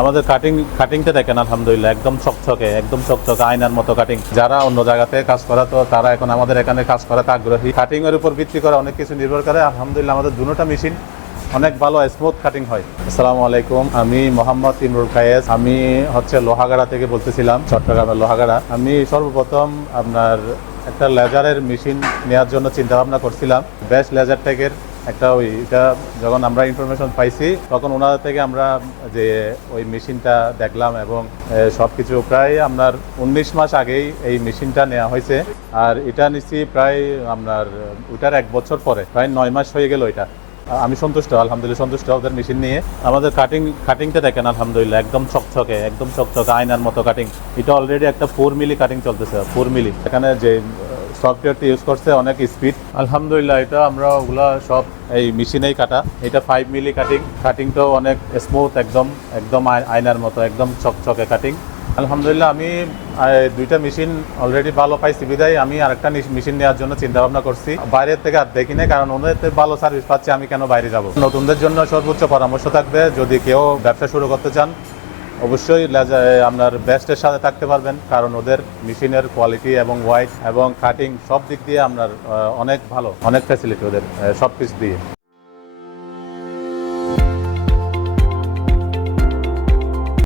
আমাদের কাটিংটা দেখেন আলহামদুলিল্লাহ একদম চকচকে আয়নার মতো কাটিং। যারা অন্য জায়গাতে কাজ করা তো তারা এখন আমাদের এখানে কাজ করাতে আগ্রহী। কাটিং এর উপর ভিত্তি করে অনেক কিছু নির্ভর করে। আলহামদুলিল্লাহ আমাদের দুটোটা মেশিন অনেক ভালো স্মুথ কাটিং হয়। আসসালামু আলাইকুম, আমি মোহাম্মদ ইমরুল কায়েস। আমি লোহাগাড়া থেকে বলতেছিলাম, চট্টগ্রামের লোহাগাড়া। আমি সর্বপ্রথম আপনার একটা লেজারের মেশিন নেওয়ার জন্য চিন্তা ভাবনা করছিলাম। বেস্ট লেজার টেকের একটা ওইটা যখন আমরা ইনফরমেশন পাইছি তখন ওনাদের থেকে আমরা যে ওই মেশিনটা দেখলাম এবং সবকিছু প্রায় আপনার 19 মাস আগেই এই মেশিনটা নেওয়া হয়েছে। আর এটা নিচ্ছি প্রায় আপনার ওইটার 1 বছর পরে, প্রায় 9 মাস হয়ে গেল। এটা আমি সন্তুষ্ট, আলহামদুলিল্লাহ সন্তুষ্ট ওদের মেশিন নিয়ে। আমাদের কাটিংটা দেখেন আলহামদুলিল্লাহ একদম চকচকে আয়নার মতো কাটিং। এটা অলরেডি একটা 4 মিলি কাটিং চলতেছে, 4 মিলি। এখানে যে সফটওয়্যারটি ইউজ করছে অনেক স্পিড। আলহামদুলিল্লাহ এটা আমরা ওগুলা সব এই মেশিনেই কাটা। এটা 5 মিলি কাটিংটাও অনেক স্মুথ, একদম আয়নার মতো একদম চকচকে কাটিং। আলহামদুলিল্লাহ আমি দুইটা মেশিন অলরেডি ভালো পাইছি বিদায় আমি আরেকটা মেশিন নেওয়ার জন্য চিন্তা ভাবনা করছি। বাইরের থেকে আর দেখি না, কারণ ওদের ভালো সার্ভিস পাচ্ছি, আমি কেন বাইরে যাব। নতুনদের জন্য সর্বোচ্চ পরামর্শ থাকবে, যদি কেউ ব্যবসা শুরু করতে চান অবশ্যই আপনার বেস্টের সাথে থাকতে পারবেন, কারণ ওদের মেশিনের কোয়ালিটি এবং ওয়াইট এবং কাটিং সব দিক দিয়ে আপনার অনেক ভালো, অনেক ফ্যাসিলিটি ওদের সব কিছু দিয়ে।